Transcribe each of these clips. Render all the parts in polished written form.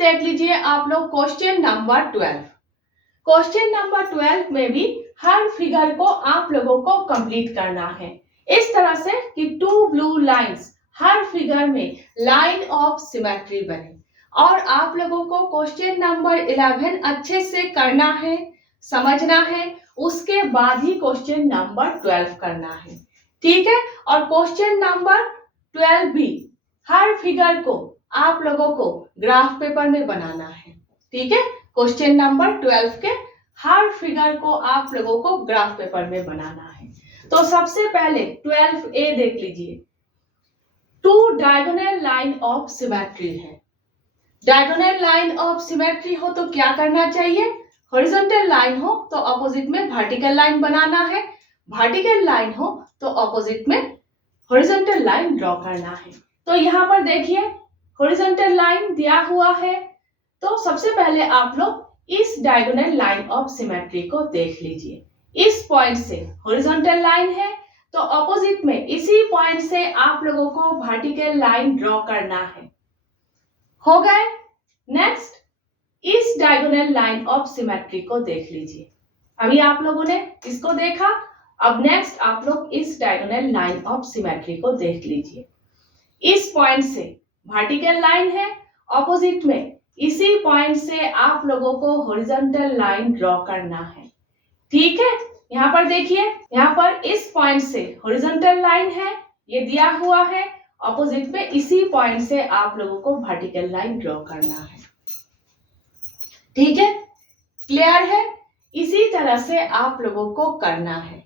देख लीजिए आप लोग क्वेश्चन नंबर 12। क्वेश्चन नंबर 12 में भी हर फिगर को आप लोगों को कंप्लीट करना है इस तरह से कि टू ब्लू लाइंस हर फिगर में लाइन ऑफ सिमेट्री बने। और आप लोगों को क्वेश्चन नंबर 11 अच्छे से करना है, समझना है, उसके बाद ही क्वेश्चन नंबर 12 करना है, ठीक है। और क्वेश्चन नंबर 12 भी हर फिगर को आप लोगों को ग्राफ पेपर में बनाना है, ठीक है। क्वेश्चन नंबर 12 के हर फिगर को आप लोगों को ग्राफ पेपर में बनाना है। तो सबसे पहले 12A देख लीजिए। Two diagonal line of symmetry है। डायगोनल लाइन ऑफ सिमेट्री हो तो क्या करना चाहिए? हॉरिजॉन्टल लाइन हो तो ऑपोजिट में वर्टिकल लाइन बनाना है, वर्टिकल लाइन हो तो ऑपोजिट में हॉरिजॉन्टल लाइन ड्रॉ करना है। तो यहाँ पर देखिए हॉरिजॉन्टल लाइन दिया हुआ है, तो सबसे पहले आप लोग इस डायगोनल लाइन ऑफ सिमेट्री को देख लीजिए। इस पॉइंट से हॉरिजॉन्टल लाइन है तो ऑपोजिट में इसी पॉइंट से आप लोगों को वर्टिकल लाइन ड्रॉ करना है। हो गए। नेक्स्ट इस डायगोनल लाइन ऑफ सिमेट्री को देख लीजिए। अभी आप लोगों ने इसको देखा, अब नेक्स्ट आप लोग इस डायगोनल लाइन ऑफ सिमेट्री को देख लीजिए। इस पॉइंट से वर्टिकल लाइन है, ऑपोजिट में इसी पॉइंट से आप लोगों को हॉरिजॉन्टल लाइन ड्रॉ करना है, ठीक है। यहाँ पर देखिए, यहाँ पर इस पॉइंट से हॉरिजॉन्टल लाइन है, ये दिया हुआ है, ऑपोजिट में इसी पॉइंट से आप लोगों को वर्टिकल लाइन ड्रॉ करना है, ठीक है। क्लियर है? इसी तरह से आप लोगों को करना है।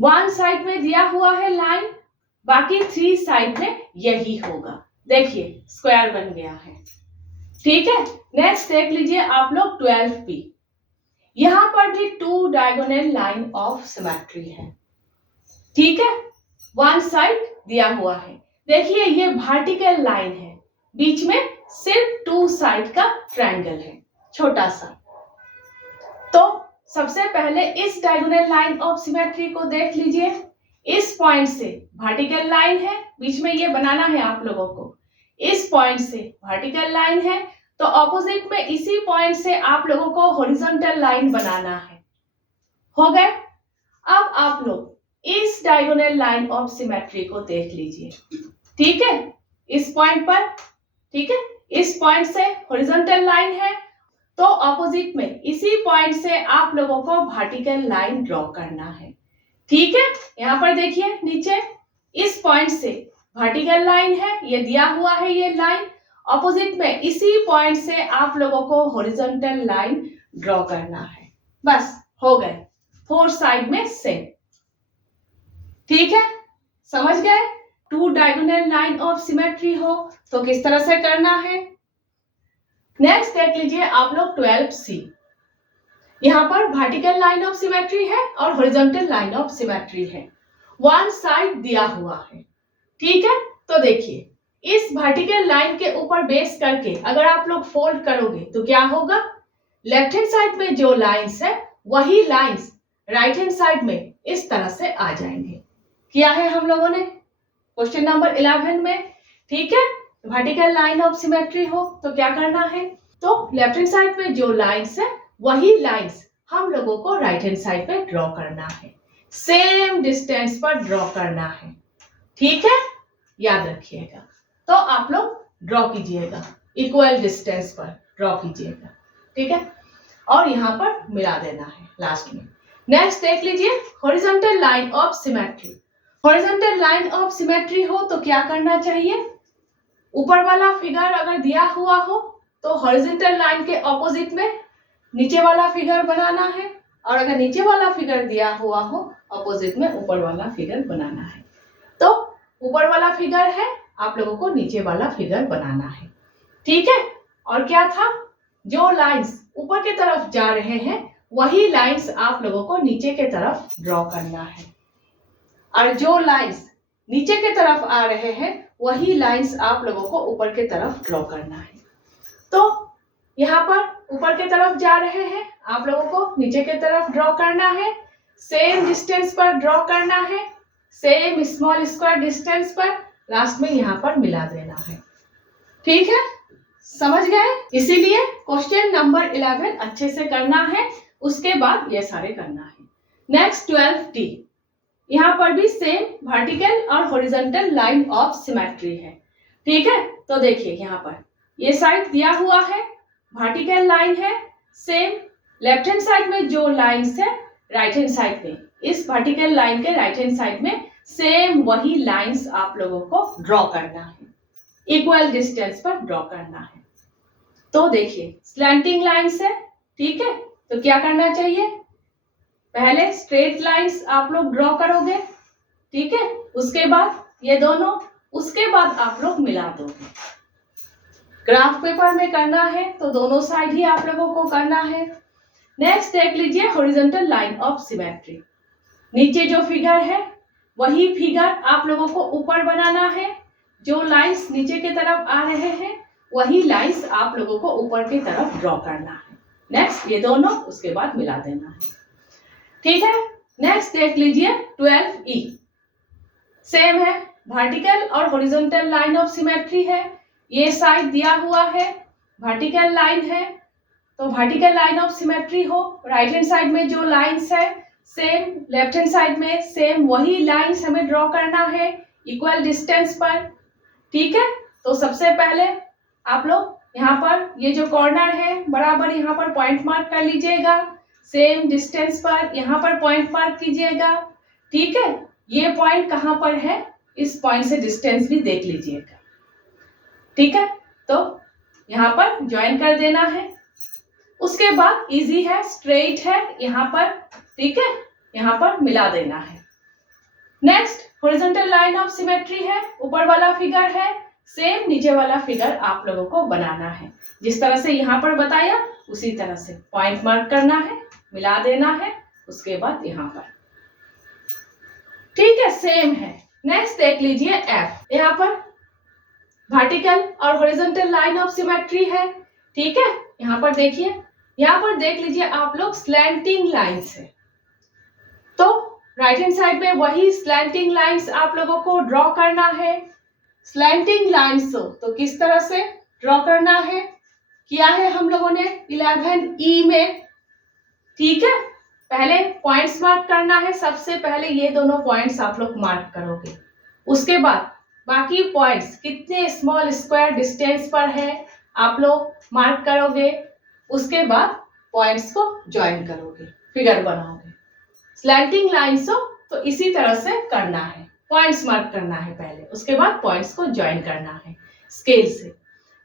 वन साइड में दिया हुआ है लाइन, बाकी 3 साइड में यही होगा। देखिए स्क्वायर बन गया है, ठीक है। नेक्स्ट देख लीजिए आप लोग 12B। यहां पर भी two diagonal line of symmetry है, ठीक है। वन साइड दिया हुआ है, देखिए ये वर्टिकल लाइन है, बीच में सिर्फ 2 साइड का ट्रायंगल है, छोटा सा। तो सबसे पहले इस डायगोनल लाइन ऑफ सिमेट्री को देख लीजिए। इस पॉइंट से वर्टिकल लाइन है, बीच में ये बनाना है आप लोगों को। इस पॉइंट से वर्टिकल लाइन है तो ऑपोजिट में इसी पॉइंट से आप लोगों को हॉरिजॉन्टल लाइन बनाना है। हो गए। अब आप लोग इस डायगोनल लाइन ऑफ सिमेट्री को देख लीजिए, ठीक है। इस पॉइंट पर, ठीक है, इस पॉइंट से हॉरिजॉन्टल लाइन है तो ऑपोजिट में इसी पॉइंट से आप लोगों को वर्टिकल लाइन ड्रॉ करना है, ठीक है। यहाँ पर देखिए नीचे इस पॉइंट से वर्टिकल लाइन है, ये दिया हुआ है ये लाइन, ऑपोजिट में इसी पॉइंट से आप लोगों को हॉरिजॉन्टल लाइन ड्रॉ करना है। बस हो गए, 4 साइड में सेम, ठीक है। समझ गए? Two diagonal line of symmetry हो तो किस तरह से करना है। नेक्स्ट देख लीजिए आप लोग 12C। यहाँ पर वर्टिकल लाइन ऑफ सिमेट्री है और हॉरिजॉन्टल लाइन ऑफ सिमेट्री है, वन साइड दिया हुआ है, ठीक है। तो देखिए इस वर्टिकल लाइन के ऊपर बेस करके अगर आप लोग फोल्ड करोगे तो क्या होगा, लेफ्ट हैंड साइड में जो लाइंस है वही लाइंस राइट हैंड साइड में इस तरह से आ जाएंगे। किया है हम लोगों ने क्वेश्चन नंबर 11 में, ठीक है। वर्टिकल लाइन ऑफ सिमेट्री हो तो क्या करना है, तो लेफ्ट हैंड साइड में जो लाइंस है वही लाइंस हम लोगों को राइट हैंड साइड पे ड्रॉ करना है, सेम डिस्टेंस पर ड्रॉ करना है, ठीक है। याद रखिएगा। तो आप लोग ड्रॉ कीजिएगा, इक्वल डिस्टेंस पर ड्रॉ कीजिएगा, ठीक है। और यहाँ पर मिला देना है लास्ट में। नेक्स्ट देख लीजिए horizontal line of symmetry. Horizontal line of symmetry हो तो क्या करना चाहिए, ऊपर वाला फिगर अगर दिया हुआ हो तो हॉरिजॉन्टल लाइन के ऑपोजिट में नीचे वाला फिगर बनाना है, और अगर नीचे वाला फिगर दिया हुआ हो ऑपोजिट में ऊपर वाला फिगर बनाना है। तो ऊपर वाला फिगर है, आप लोगों को नीचे वाला फिगर बनाना है, ठीक है। और क्या था, जो लाइंस ऊपर की तरफ जा रहे हैं वही लाइंस आप लोगों को नीचे की तरफ ड्रॉ करना है, और जो लाइंस नीचे की तरफ आ रहे हैं वही लाइंस आप लोगों को ऊपर की तरफ ड्रॉ करना है। तो यहाँ पर ऊपर की तरफ जा रहे हैं, आप लोगों को नीचे की तरफ ड्रॉ करना है, सेम डिस्टेंस पर ड्रॉ करना है, सेम स्मॉल स्क्वायर डिस्टेंस पर, लास्ट में यहाँ पर मिला देना है, ठीक है। समझ गए? इसीलिए क्वेश्चन नंबर 11 अच्छे से करना है, उसके बाद ये सारे करना है। नेक्स्ट 12D, यहाँ पर भी सेम वर्टिकल और हॉरिजॉन्टल लाइन ऑफ सिमेट्री है। ठीक है, तो देखिए यहाँ पर ये साइड दिया हुआ है, वर्टिकल लाइन है, सेम लेफ्ट हैंड साइड में जो लाइन्स है राइट हैंड साइड में, इस वर्टिकल लाइन के राइट हैंड साइड में सेम वही लाइन्स आप लोगों को ड्रॉ करना है, इक्वल डिस्टेंस पर ड्रॉ करना है। तो देखिए स्लैंटिंग लाइन्स है, ठीक है, तो क्या करना चाहिए, पहले स्ट्रेट लाइन्स आप लोग ड्रॉ करोगे, ठीक है, उसके बाद ये दोनों, उसके बाद आप लोग मिला दोगे। ग्राफ पेपर में करना है तो दोनों साइड ही आप लोगों को करना है। नेक्स्ट देख लीजिए हॉरिजॉन्टल लाइन ऑफ सिमेट्री, नीचे जो फिगर है वही फिगर आप लोगों को ऊपर बनाना है, जो लाइंस नीचे की तरफ आ रहे हैं वही लाइंस आप लोगों को ऊपर की तरफ ड्रॉ करना है। नेक्स्ट ये दोनों, उसके बाद मिला देना है। ठीक है, नेक्स्ट देख लीजिए 12E, सेम है, वर्टिकल और हॉरिजॉन्टल लाइन ऑफ सिमेट्री है, ये साइड दिया हुआ है, वर्टिकल लाइन है, तो वर्टिकल लाइन ऑफ सिमेट्री हो, राइट हैंड साइड में जो लाइंस है सेम, लेफ्ट हैंड साइड में सेम वही लाइंस हमें ड्रॉ करना है इक्वल डिस्टेंस पर। ठीक है, तो सबसे पहले आप लोग यहाँ पर ये जो कॉर्नर है बराबर यहाँ पर पॉइंट मार्क कर लीजिएगा, सेम डिस्टेंस पर यहाँ पर पॉइंट मार्क कीजिएगा। ठीक है, ये पॉइंट कहाँ पर है, इस पॉइंट से डिस्टेंस भी देख लीजिएगा। ठीक है, तो यहाँ पर ज्वाइन कर देना है, उसके बाद इजी है, स्ट्रेट है यहाँ पर, ठीक है, यहाँ पर मिला देना है। Next horizontal line of symmetry है, ऊपर वाला फिगर है, सेम नीचे वाला फिगर आप लोगों को बनाना है, जिस तरह से यहाँ पर बताया उसी तरह से पॉइंट मार्क करना है, मिला देना है, उसके बाद यहाँ पर। ठीक है, सेम है। नेक्स्ट देख लीजिए F, यहाँ पर वर्टिकल और हॉरिजॉन्टल लाइन ऑफ सिमेट्री है। ठीक है, यहाँ पर देखिए, यहाँ पर देख लीजिए आप लोग स्लैंटिंग लाइंस है, तो राइट हैंड साइड में वही स्लैंटिंग लाइंस आप लोगों को ड्रॉ करना है। स्लैंटिंग लाइंस हो तो किस तरह से ड्रॉ करना है, किया है हम लोगों ने 11E में। ठीक है, पहले पॉइंट्स मार्क करना है, सबसे पहले ये दोनों पॉइंट्स आप लोग मार्क करोगे, उसके बाद बाकी पॉइंट्स कितने स्मॉल स्क्वायर डिस्टेंस पर है आप लोग मार्क करोगे, उसके बाद पॉइंट्स को ज्वाइन करोगे, फिगर बनाओगे। स्लैंटिंग लाइंस हो तो इसी तरह से करना है, पॉइंट्स मार्क करना है पहले, उसके बाद पॉइंट्स को ज्वाइन करना है स्केल से।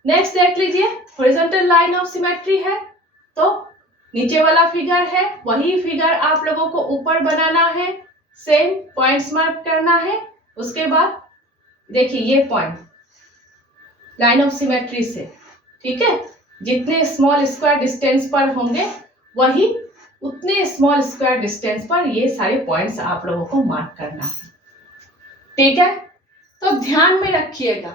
नेक्स्ट देख लीजिए हॉरिजॉन्टल लाइन ऑफ सिमेट्री है, तो नीचे वाला फिगर है वही फिगर आप लोगों को ऊपर बनाना है, सेम पॉइंट्स मार्क करना है, उसके बाद देखिए ये पॉइंट लाइन ऑफ सिमेट्री से, ठीक है, जितने स्मॉल स्क्वायर डिस्टेंस पर होंगे वही उतने स्मॉल स्क्वायर डिस्टेंस पर ये सारे पॉइंट्स आप लोगों को मार्क करना है। ठीक है, तो ध्यान में रखिएगा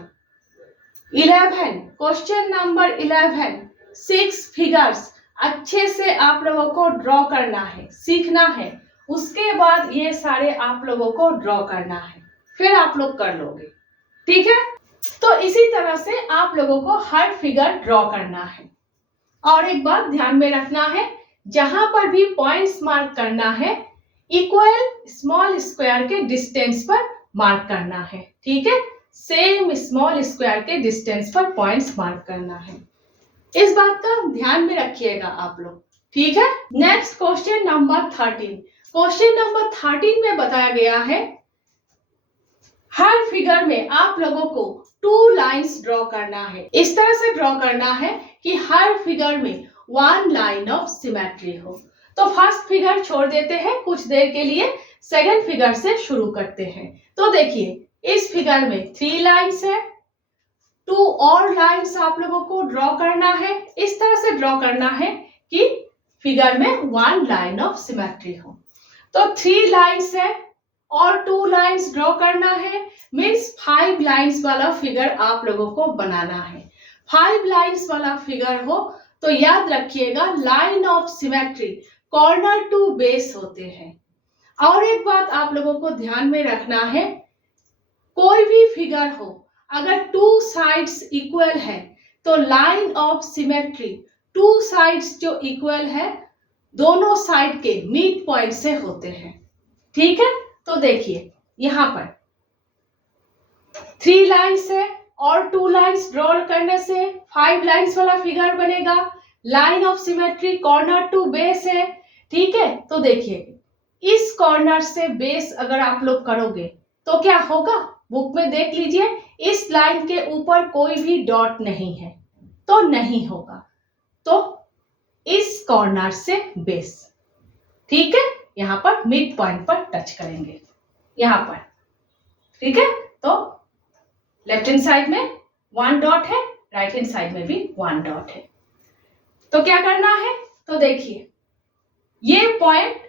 11, क्वेश्चन नंबर 11, 6 फिगर्स अच्छे से आप लोगों को ड्रॉ करना है, सीखना है, उसके बाद ये सारे आप लोगों को ड्रॉ करना है, फिर आप लोग कर लोगे। ठीक है, तो इसी तरह से आप लोगों को हर फिगर ड्रॉ करना है। और एक बात ध्यान में रखना है, जहां पर भी पॉइंट्स मार्क करना है इक्वल स्मॉल स्क्वायर के डिस्टेंस पर मार्क करना है। ठीक है, सेम स्मॉल स्क्वायर के डिस्टेंस पर पॉइंट्स मार्क करना है, इस बात का ध्यान में रखिएगा आप लोग। ठीक है, next question number 13, question number 13 में बताया गया है हर फिगर में आप लोगों को 2 लाइंस ड्रॉ करना है, इस तरह से ड्रॉ करना है कि हर फिगर में 1 लाइन ऑफ सिमेट्री हो। तो फर्स्ट फिगर छोड़ देते हैं कुछ देर के लिए, सेकंड फिगर से शुरू करते हैं। तो देखिए इस फिगर में 3 लाइंस है, 2 और लाइंस आप लोगों को ड्रॉ करना है, इस तरह से ड्रॉ करना है कि फिगर में 1 लाइन ऑफ सिमेट्री हो। तो 3 लाइंस है और 2 लाइंस ड्रॉ करना है, मीन्स 5 लाइंस वाला फिगर आप लोगों को बनाना है। 5 लाइंस वाला फिगर हो तो याद रखिएगा line of symmetry corner to base होते हैं। और एक बात आप लोगों को ध्यान में रखना है, कोई भी फिगर हो अगर 2 साइड्स इक्वल है तो line of symmetry two sides जो इक्वल है दोनों साइड के मिड पॉइंट से होते हैं। ठीक है, तो देखिए यहां पर 3 लाइन्स है और 2 लाइन्स ड्रॉ करने से 5 लाइन्स वाला फिगर बनेगा। Line of symmetry corner to base है। ठीक है, तो देखिए इस कॉर्नर से बेस अगर आप लोग करोगे तो क्या होगा, बुक में देख लीजिए, इस लाइन के ऊपर कोई भी डॉट नहीं है तो नहीं होगा। तो इस कॉर्नर से बेस, ठीक है, यहां पर मिड पॉइंट पर टच करेंगे यहां पर। ठीक है, तो लेफ्ट हैंड साइड में 1 डॉट है, राइट हैंड साइड में भी 1 डॉट है। तो क्या करना है, तो देखिए ये पॉइंट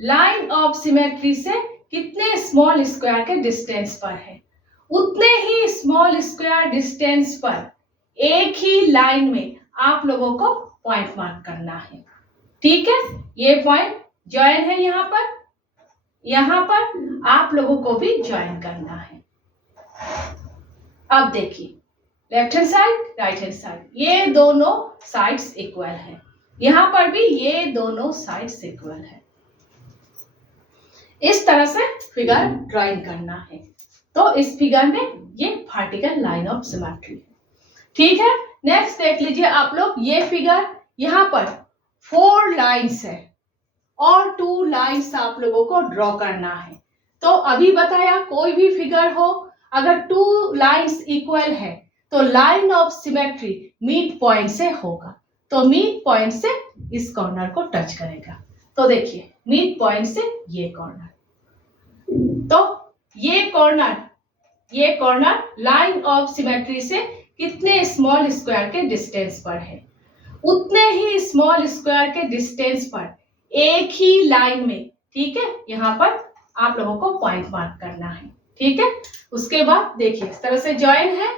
लाइन ऑफ सिमेट्री से कितने स्मॉल स्क्वायर के डिस्टेंस पर है, उतने ही स्मॉल स्क्वायर डिस्टेंस पर एक ही लाइन में आप लोगों को पॉइंट मार्क करना है। ठीक है, ये पॉइंट ज्वाइन है यहां पर आप लोगों को भी ज्वाइन करना है। अब देखिए left hand side right hand side, ये दोनों साइड्स इक्वल है, यहां पर भी ये दोनों साइड्स इक्वल है। इस तरह से फिगर ड्राइंग करना है। तो इस फिगर में ये वर्टिकल लाइन ऑफ सिमेट्री है। ठीक है, नेक्स्ट देख लीजिए आप लोग, ये फिगर यहाँ पर 4 लाइन्स है और 2 लाइन्स आप लोगों को ड्रॉ करना है। तो अभी बताया कोई भी फिगर हो अगर 2 लाइन्स इक्वल है तो line of symmetry mid point से होगा, तो मिड पॉइंट से इस कॉर्नर को टच करेगा। तो देखिए मिड पॉइंट से ये कॉर्नर, तो ये कॉर्नर लाइन ऑफ सिमेट्री से कितने स्मॉल स्क्वायर के डिस्टेंस पर है, उतने ही स्मॉल स्क्वायर के डिस्टेंस पर एक ही लाइन में, ठीक है, यहाँ पर आप लोगों को पॉइंट मार्क करना है। ठीक है, उसके बाद देखिए इस तरह से ज्वाइन है।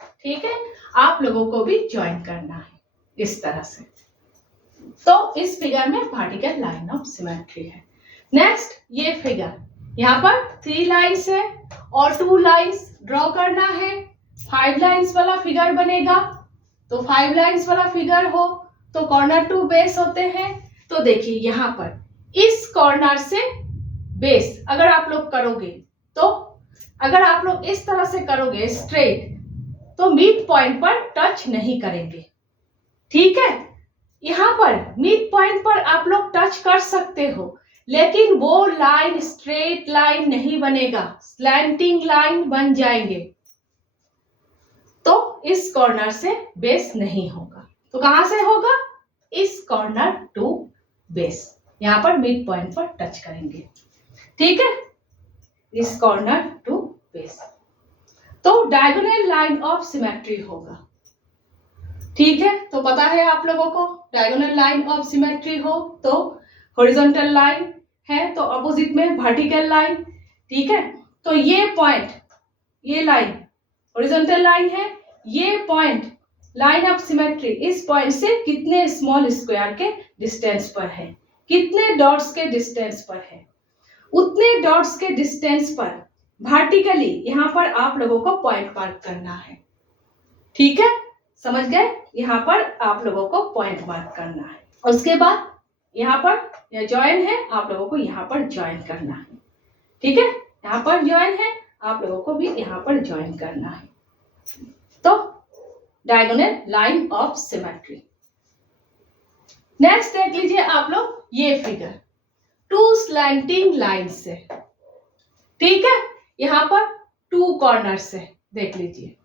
ठीक है, आप लोगों को भी ज्वाइन करना है इस तरह से। तो इस फिगर में वर्टिकल लाइन ऑफ सिमेट्री है। नेक्स्ट ये फिगर, यहाँ पर 3 लाइन्स है और 2 लाइन्स ड्रॉ करना है, 5 लाइन्स वाला फिगर बनेगा। तो 5 लाइन्स वाला फिगर हो तो कॉर्नर टू बेस होते हैं। तो देखिए यहाँ पर इस कॉर्नर से बेस अगर आप लोग करोगे, तो अगर आप लोग इस तरह से करोगे स्ट्रेट, तो मिड पॉइंट पर टच नहीं करेंगे। ठीक है, यहाँ पर मिड पॉइंट पर आप लोग टच कर सकते हो, लेकिन वो लाइन स्ट्रेट लाइन नहीं बनेगा, स्लैंटिंग लाइन बन जाएंगे। तो इस कॉर्नर से बेस नहीं होगा, तो कहां से होगा, इस कॉर्नर टू बेस, यहां पर मिड पॉइंट पर टच करेंगे। ठीक है, इस कॉर्नर टू बेस, तो डायगोनल लाइन ऑफ सिमेट्री होगा। ठीक है, तो पता है आप लोगों को डायगोनल लाइन ऑफ सिमेट्री हो तो हॉरिजॉन्टल लाइन है तो अपोजिट में वर्टिकल लाइन। ठीक है, तो ये पॉइंट, ये लाइन हॉरिजॉन्टल लाइन है, ये पॉइंट लाइन ऑफ सिमेट्री इस पॉइंट से कितने स्मॉल स्क्वायर के डिस्टेंस पर है, कितने डॉट्स के डिस्टेंस पर है, उतने डॉट्स के डिस्टेंस पर वर्टिकली यहाँ पर आप लोगों को पॉइंट मार्क करना है। ठीक है, समझ गए, यहाँ पर आप लोगों को पॉइंट मार्क करना है। उसके बाद यहाँ पर यह ज्वाइन है, आप लोगों को यहाँ पर ज्वाइन करना है। ठीक है, यहाँ पर ज्वाइन है, आप लोगों को भी यहाँ पर ज्वाइन करना है। तो diagonal line of symmetry. Next देख लीजिए आप लोग, ये फिगर 2 स्लैंटिंग लाइन्स है। ठीक है, यहाँ पर 2 कॉर्नर्स है, देख लीजिए।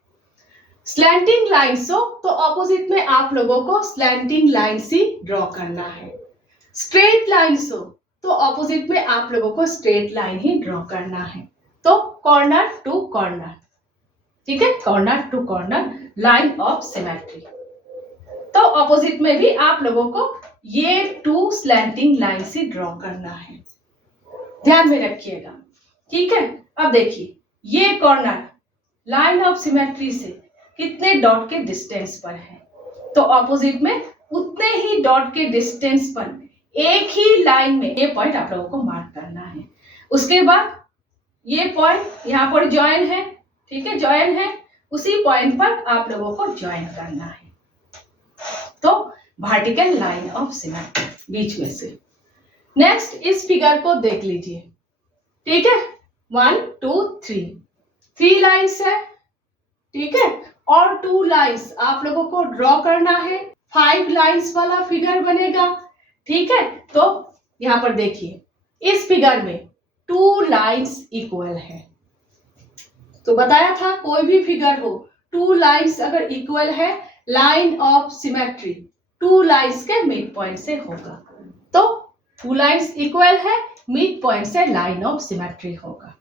स्लैंटिंग लाइन्स हो तो ऑपोजिट में आप लोगों को स्लैंटिंग लाइन्स ही ड्रॉ करना है। स्ट्रेट लाइन्स हो तो ऑपोजिट में आप लोगों को स्ट्रेट लाइन ही ड्रॉ करना है। तो कॉर्नर टू कॉर्नर, ठीक है, corner to corner line of symmetry. तो ऑपोजिट में भी आप लोगों को ये 2 स्लैंटिंग लाइन्स ही ड्रॉ करना है, ध्यान में रखिएगा। ठीक है, अब देखिए ये कॉर्नर लाइन ऑफ सिमेट्री से कितने डॉट के डिस्टेंस पर है, तो ऑपोजिट में उतने ही डॉट के डिस्टेंस पर एक ही लाइन में ये पॉइंट आप लोगों को मार्क करना है। उसके बाद ये पॉइंट यहाँ पर ज्वाइन है, ठीक है, ज्वाइन है, उसी पॉइंट पर आप लोगों को ज्वाइन करना है। वर्टिकल लाइन ऑफ सिमेट्री बीच में से। नेक्स्ट इस फिगर को देख लीजिए, ठीक है। 1 2 3 लाइन्स है, ठीक है, और 2 लाइन्स आप लोगों को ड्रॉ करना है। 5 लाइन्स वाला फिगर बनेगा, ठीक है। तो यहां पर देखिए, इस फिगर में 2 लाइन्स इक्वल है। तो बताया था कोई भी फिगर हो, 2 लाइन्स अगर इक्वल है, लाइन ऑफ सिमेट्री 2 लाइन्स के मिड पॉइंट से होगा। तो 2 लाइन्स इक्वल है, मिड पॉइंट से लाइन ऑफ सिमेट्री होगा,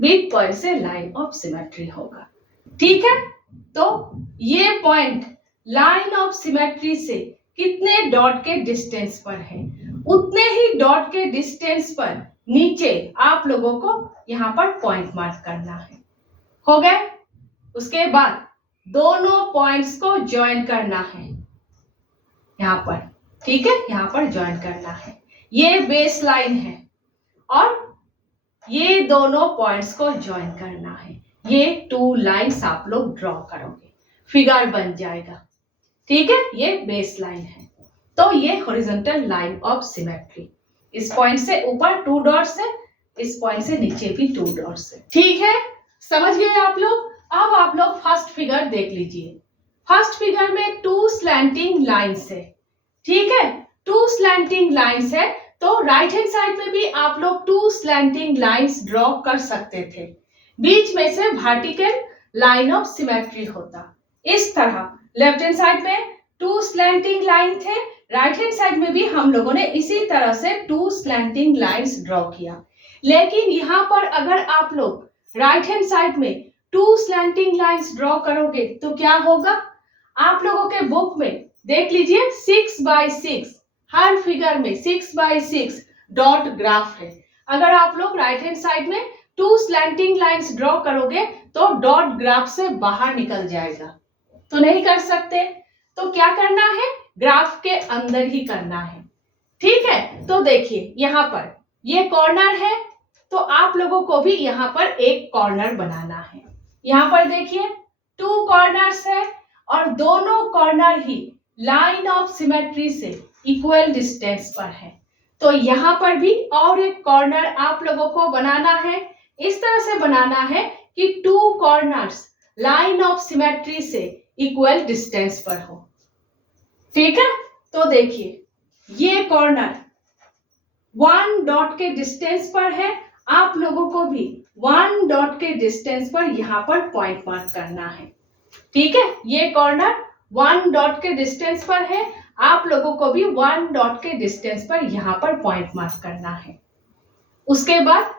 मिड पॉइंट से लाइन ऑफ सिमेट्री होगा, ठीक है। तो ये पॉइंट लाइन ऑफ सिमेट्री से कितने डॉट के डिस्टेंस पर है, उतने ही डॉट के डिस्टेंस पर नीचे आप लोगों को यहां पर पॉइंट मार्क करना है। हो गए। उसके बाद दोनों पॉइंट्स को ज्वाइन करना है यहां पर, ठीक है, यहां पर ज्वाइन करना है। ये बेस लाइन है और ये दोनों पॉइंट्स को ज्वाइन करना है। ये 2 लाइन्स आप लोग ड्रॉ करोगे, फिगर बन जाएगा, ठीक है। ये बेस लाइन है, तो ये हॉरिजॉन्टल लाइन ऑफ सिमेट्री। इस पॉइंट से ऊपर 2 डॉट्स है, इस पॉइंट से नीचे भी 2 डॉट्स है, ठीक है। समझ गए आप लोग। अब आप लोग फर्स्ट फिगर देख लीजिए। फर्स्ट फिगर में 2 स्लैंटिंग लाइन्स है, ठीक है। 2 स्लैंटिंग लाइन्स है, तो राइट हैंड साइड में भी आप लोग 2 स्लैंटिंग लाइन्स ड्रॉ कर सकते थे। बीच में से वर्टिकल लाइन ऑफ सिमेट्री होता इस तरह। लेफ्ट हैंड साइड में 2 स्लैंटिंग लाइन थे, राइट हैंड साइड में भी हम लोगों ने इसी तरह से 2 स्लैंटिंग लाइन्स ड्रॉ किया। लेकिन यहाँ पर अगर आप लोग राइट हैंड साइड में 2 स्लैंटिंग लाइन्स ड्रॉ करोगे तो क्या होगा, आप लोगों के बुक में देख लीजिए 6x6, हर फिगर में 6x6 डॉट ग्राफ है। अगर आप लोग राइट हैंड साइड में 2 स्लैंटिंग लाइन्स ड्रॉ करोगे तो डॉट ग्राफ से बाहर निकल जाएगा, तो नहीं कर सकते। तो क्या करना है, ग्राफ के अंदर ही करना है, ठीक है। तो देखिए यहाँ पर ये कॉर्नर है, तो आप लोगों को भी यहाँ पर एक कॉर्नर बनाना है। यहाँ पर देखिए 2 कॉर्नर्स है और दोनों corner he line of symmetry से इक्वल डिस्टेंस पर है। तो यहाँ पर भी और एक कॉर्नर आप लोगों को बनाना है। इस तरह से बनाना है कि 2 कॉर्नर्स लाइन ऑफ सिमेट्री से इक्वल डिस्टेंस पर हो, ठीक है। तो देखिए ये कॉर्नर 1 डॉट के डिस्टेंस पर है, आप लोगों को भी 1 डॉट के डिस्टेंस पर यहाँ पर पॉइंट मार्क करना है, ठीक है। ये कॉर्नर 1 डॉट के डिस्टेंस पर है, आप लोगों को भी 1 डॉट के डिस्टेंस पर यहाँ पर पॉइंट मार्क करना है। उसके बाद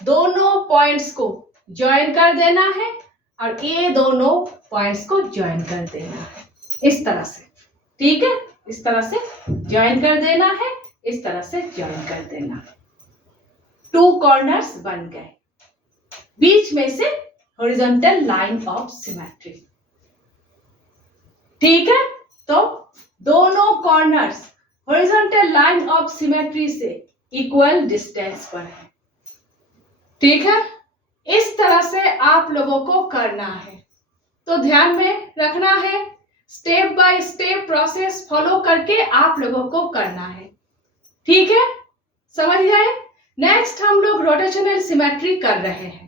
दोनों पॉइंट्स को ज्वाइन कर देना है और ये दोनों पॉइंट्स को ज्वाइन कर देना है इस तरह से, ठीक है। इस तरह से ज्वाइन कर देना है, इस तरह से ज्वाइन कर देना है। 2 कॉर्नर्स बन गए, बीच में से हॉरिजॉन्टल लाइन ऑफ सिमेट्री, ठीक है। तो दोनों corners horizontal line of symmetry से इक्वल डिस्टेंस पर है, ठीक है। इस तरह से आप लोगों को करना है। तो ध्यान में रखना है, step by step process follow करके आप लोगों को करना है, ठीक है। समझ गए। नेक्स्ट हम लोग रोटेशनल सिमेट्री कर रहे हैं।